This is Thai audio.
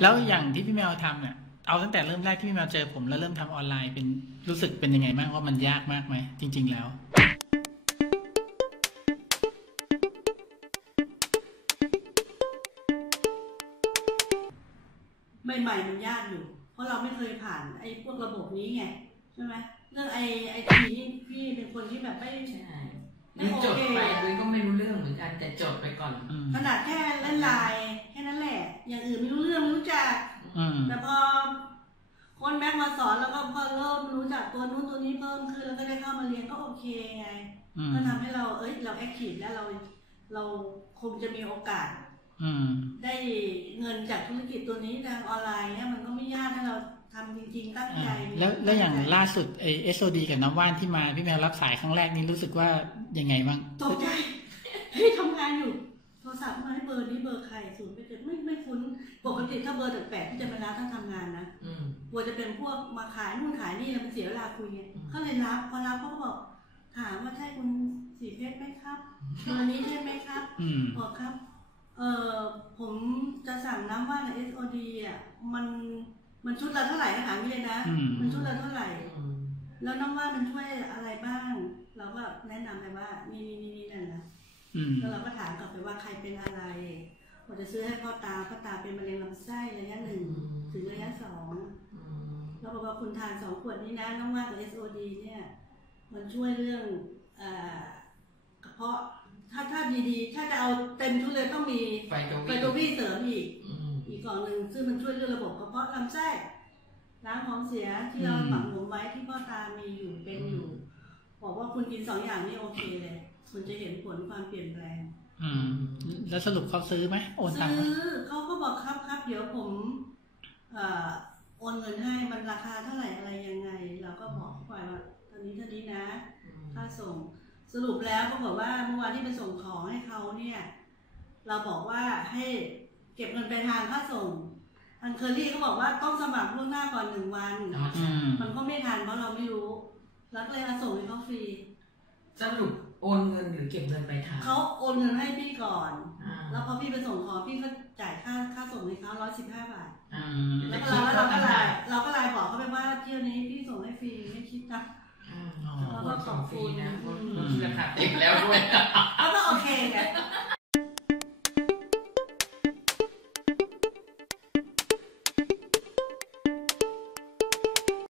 แล้วอย่างที่พี่แมวทำเนี่ยเอาตั้งแต่เริ่มแรกที่พี่แมวเจอผมแล้วเริ่มทำออนไลน์เป็นรู้สึกเป็นยังไงบ้างว่ามันยากมากไหมจริง ๆ แล้ว ใหม่ๆมันยากอยู่ เพราะเราไม่เคยผ่านไอ้พวกระบบนี้ไงใช่ไหมเรื่องไอ้ไอทีนี่พี่เป็นคนที่แบบไม่ใช่ไม่นี่โอจดเคไปเลยก็ไม่รู้เรื่องเหมือนกันแต่จดไปก่อนอืมขนาดแค่เล่นไลน์แค่นั้น แต่พอคนแม็กมาสอนแล้วก็พอเริ่มรู้จักตัวนู้นตัวนี้เพิ่มขึ้นแล้วก็ได้เข้ามาเรียนก็โอเคไงอืมก็ทำให้เราเอ้ยเราแอคทีฟแล้วเราเราคงจะมีโอกาสอืมได้เงินจากธุรกิจตัวนี้ทางออนไลน์เนี่ยมันก็ไม่ยากถ้าเราทำจริงๆตั้งใจอ่าแล้วแล้วอย่างล่าสุดไอเอสโอดีกับน้ำว่านที่มาพี่แมวรับสายครั้งแรกนี่รู้สึกว่ายังไงบ้างตกใจเฮ้ยทำงานอยู่โทรศัพท์มาให้เบอร์นี้เบอร์ใครศูนย์ไปเจ็ดไม่ไม่คุ้น ปกติถ้าเบอร์แปลกๆที่จะมารับถ้าทำงานนะอืมกลัวจะเป็นพวกมาขายนู่นขายนี่แล้วมันเสียเวลาคุยไงอืมก็เลยรับพอรับเขาก็บอกถามว่าใช่คุณสีเพชรไหมครับเบอร์นี้ใช่ไหมครับอืมบอกครับ เออผมจะสั่งน้ำว่านใน SOD อะมันมันชุดละเท่าไหร่อาหารพี่เลยนะอืมมันชุดละเท่าไหร่อืมแล้วน้ำว่านมันช่วยอะไรบ้าง เราก็แนะนำไปว่านี่นี่นี่นี่นั่นนะอืมแล้วเราก็ถามกลับไปว่าใครเป็นอะไร ผมจะซื้อให้พ่อตาพ่อตาเป็นมะเร็งลำไส้ระยะหนึ่งถึงระยะสองอืมแล้วบอกว่าคุณทานสองขวดนี้นะน้ำว่านกับ SOD เนี่ยมันช่วยเรื่องเอ่อกระเพาะถ้าถ้าดีๆ ถ้าจะเอาเต็มชุดเลยต้องมีไฟตัวไฟวิ่งโตวี่เสริมอีกอืมอีกกล่องหนึ่งซึ่งมันช่วยเรื่องระบบกระเพาะลำไส้ล้างของเสียที่เราอืมหมักหมมไว้ที่พ่อตามีอยู่เป็นอยู่ บอกว่าคุณกินสองอย่างนี้โอเคเลย คุณจะเห็นผลความเปลี่ยนแปลง อืม แล้วสรุปเขาซื้อไหมโอนตังค์ไหมซื้อเขาก็บอกครับครับ เดี๋ยวผมเอ่อโอนเงินให้มันราคาเท่าไหร่อะไรยังไง เราก็บอกเขาไปว่าตอนนี้เท่านี้นะค่าส่งสรุปแล้วปรากฏว่าเมื่อวานที่ไปส่งของให้เขาเนี่ย เราบอกว่าให้เก็บเงินไปลายทางค่าส่งทางเคอรี่เขาบอกว่าต้องสมัครล่วงหน้าก่อนหนึ่งวันเอามาอืมมันก็ไม่ทันเพราะเราไม่รู้ แล้วก็เลยมาส่งให้เขาฟรีสรุปโอนเงิน หรือเก็บเงินไปลายทางเขาโอนเงินให้พี่ก่อน อ่าแล้วพอพี่ไปส่งของพี่ก็จ่ายค่าค่าส่งให้เขาร้อยสิบห้าบาท อ่าแล้วก็เราก็เราก็ไลน์เราก็ไลน์บอกเขาไปว่าเที่ยวนี้พี่ส่งให้ฟรีไม่คิดนะอ่าอ๋อแล้วก็ขอบฟรีนะอืมลดราคาเต็มแล้วด้วย